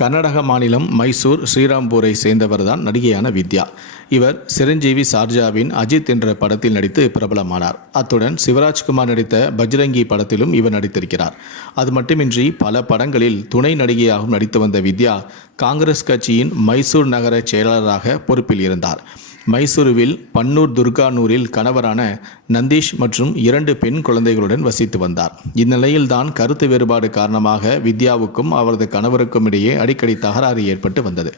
கர்நாடக மாநிலம் மைசூர் ஸ்ரீராம்பூரை சேர்ந்தவர்தான் நடிகையான வித்யா. இவர் சிரஞ்சீவி சார்ஜாவின் அஜித் என்ற படத்தில் நடித்து பிரபலமானார். அத்துடன் சிவராஜ்குமார் நடித்த பஜ்ரங்கி படத்திலும் இவர் நடித்திருக்கிறார். அது மட்டுமின்றி பல படங்களில் துணை நடிகையாகவும் நடித்து வந்த வித்யா காங்கிரஸ் கட்சியின் மைசூர் நகர செயலாளராக பொறுப்பில் இருந்தார். மைசூருவில் பன்னூர் துர்கானூரில் கணவரான நந்தீஷ் மற்றும் இரண்டு பெண் குழந்தைகளுடன் வசித்து வந்தார். இந்நிலையில்தான் கருத்து வேறுபாடு காரணமாக வித்யாவுக்கும் அவரது கணவருக்கும் இடையே அடிக்கடி தகராறு ஏற்பட்டு வந்தது.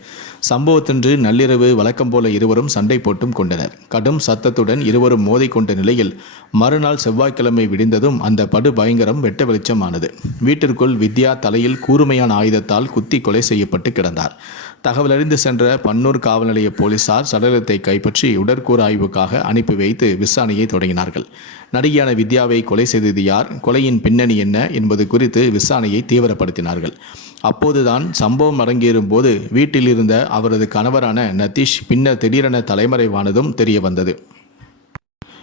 சம்பவத்தன்று நள்ளிரவு வழக்கம் போல இருவரும் சண்டை போட்டும் கொண்டனர். கடும் சத்தத்துடன் இருவரும் மோதிக்கொண்ட நிலையில் மறுநாள் செவ்வாய்க்கிழமை விடிந்ததும் அந்த படு பயங்கரம் வெட்ட வெளிச்சமானது. வீட்டிற்குள் வித்யா தலையில் கூர்மையான ஆயுதத்தால் குத்தி கொலை செய்யப்பட்டு கிடந்தார். தகவலறிந்து சென்ற பன்னூர் காவல் நிலைய போலீசார் சடலத்தை கைப்பற்றி உடற்கூறு ஆய்வுக்காக அனுப்பி வைத்து விசாரணையை தொடங்கினார்கள். நடிகையான வித்யாவை கொலை செய்தது யார்? கொலையின் பின்னணி என்ன என்பது குறித்து விசாரணையை தீவிரப்படுத்தினார்கள். அப்போதுதான் சம்பவம் அரங்கேறும் போது வீட்டில் இருந்த அவரது கணவரான நதீஷ் பின்னர் திடீரென தலைமறைவானதும் தெரிய வந்தது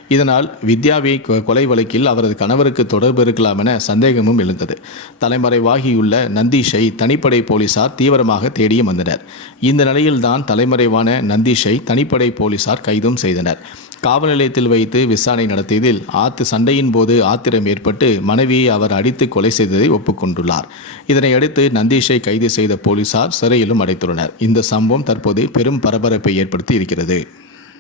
இதனால் வித்யாவை கொ- கொலை வழக்கில் அவரது கணவருக்கு தொடர்பு இருக்கலாம் என சந்தேகமும் எழுந்தது. தலைமறைவாகியுள்ள நந்தீஷை தனிப்படை போலீசார் தீவிரமாக தேடியும் வந்தனர். இந்த நிலையில்தான் தலைமறைவான நந்தீஷை தனிப்படை போலீசார் கைதும் செய்தனர். காவல் நிலையத்தில் வைத்து விசாரணை நடத்தியதில் ஆத்து சண்டையின் போது ஆத்திரம் ஏற்பட்டு மனைவியை அவர் அடித்து கொலை செய்ததை ஒப்புக்கொண்டுள்ளார். இதனையடுத்து நந்தீஷை கைது செய்த போலீசார் சிறையிலும் அடைத்துள்ளனர். இந்த சம்பவம் தற்போது பெரும் பரபரப்பை ஏற்படுத்தி இருக்கிறது.